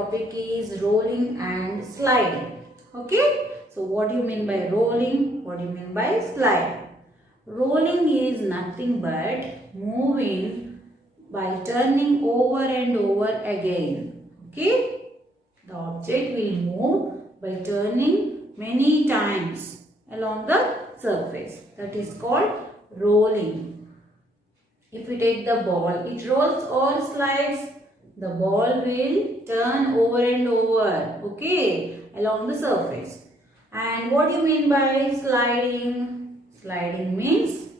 topic is rolling and sliding. Okay? So what do you mean by rolling? What do you mean by sliding? Rolling is nothing but moving by turning over and over again. Okay? The object will move by turning many times along the surface. That is called rolling. If we take the ball, it rolls or slides. The ball will turn over and over, okay, along the surface. And what do you mean by sliding? Sliding means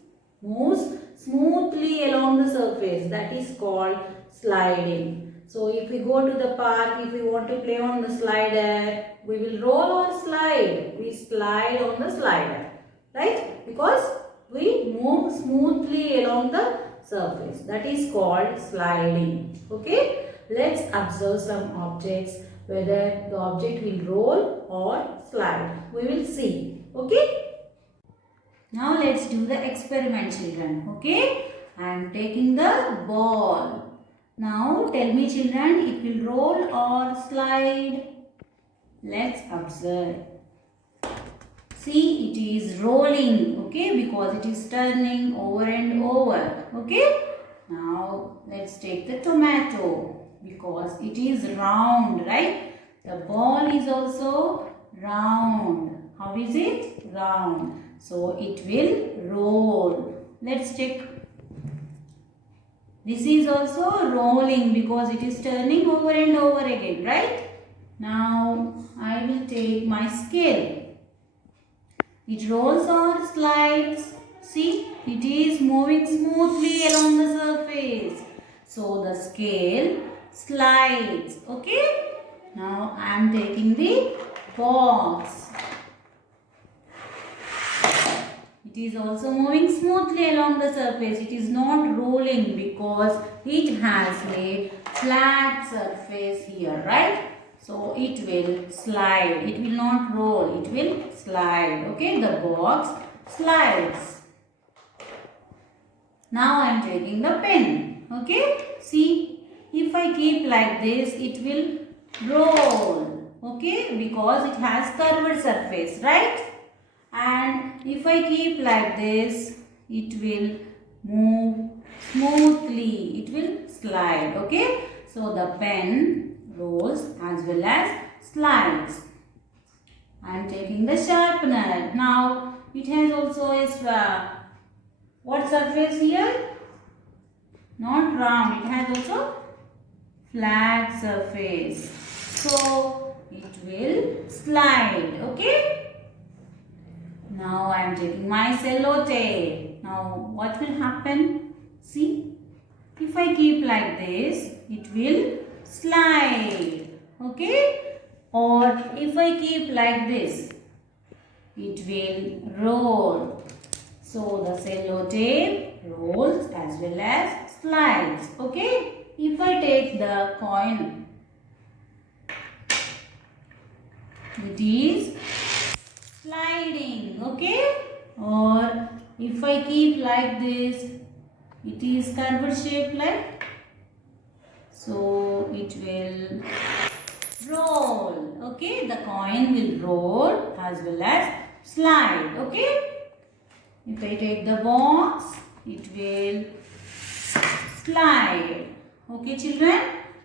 moves smoothly along the surface. That is called sliding. So if we go to the park, if we want to play on the slider, we will roll or slide. We slide on the slider, right? Because we move smoothly along the surface. That is called sliding. Okay? Let's observe some objects, whether the object will roll or slide. We will see. Okay? Now let's do the experiment, children. Okay? I am taking the ball. Now tell me, children, it will roll or slide? Let's observe. See, it is rolling, okay, because it is turning over and over, okay. Now, let's take the tomato, because it is round, right. The ball is also round. How is it? Round. So, it will roll. Let's check. This is also rolling because it is turning over and over again, right. Now, I will take my scale. It rolls or slides. See, it is moving smoothly along the surface. So, the scale slides. Okay. Now, I am taking the box. It is also moving smoothly along the surface. It is not rolling because it has a flat surface here, right? So, it will slide. It will not roll. It will slide. Okay, the box slides. Now, I am taking the pen. Okay, see, if I keep like this, it will roll. Okay, because it has curved surface, right? And if I keep like this, it will move smoothly. It will slide. Okay, so the pen rolls as well as slides. I am taking the sharpener. Now it has also a what surface here? Not round. It has also flat surface. So it will slide. Okay. Now I am taking my cello tape. Now what will happen? See, if I keep like this, it will slide. Okay, or if I keep like this, it will roll. So the cello tape rolls as well as slides. Okay, if I take the coin, it is sliding. Okay, or if I keep like this, it is curved shape like. So it will roll. Okay, the coin will roll as well as slide. Okay, if I take the box, it will slide. Okay, children,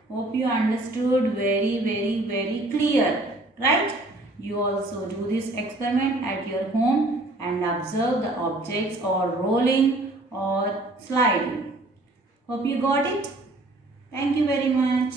hope you understood very clear, right? You also do this experiment at your home and observe the objects or rolling or sliding. Hope you got it. Thank you very much.